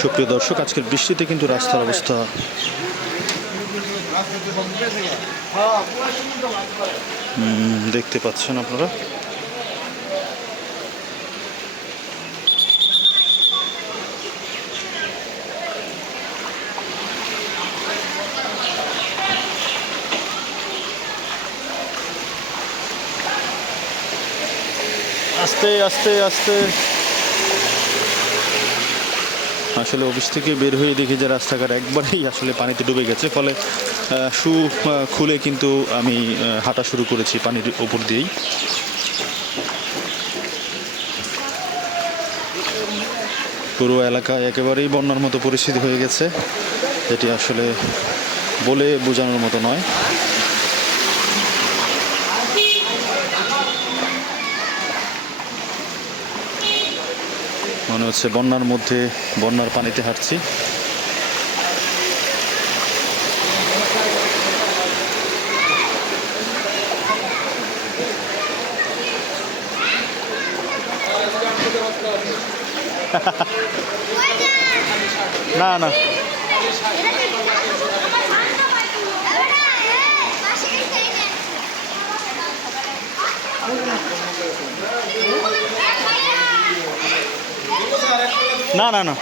সুপ্রিয় দর্শক আজকের বৃষ্টিতে কিন্তু রাস্তার অবস্থা দেখতে পাচ্ছেন আপনারা। আস্তে আস্তে আস্তে। আসলে অফিস থেকে বের হয়ে দেখি যে রাস্তাঘাট একবারেই আসলে পানিতে ডুবে গেছে। ফলে শু খুলে কিন্তু আমি হাঁটা শুরু করেছি পানির ওপর দিয়েই। পুরো এলাকায় একেবারেই বন্যার মতো পরিস্থিতি হয়ে গেছে। এটি আসলে বলে বোঝানোর মতো নয়। মনে হচ্ছে বন্যার মধ্যে বন্যার পানিতে হাঁটছি। না না। না না না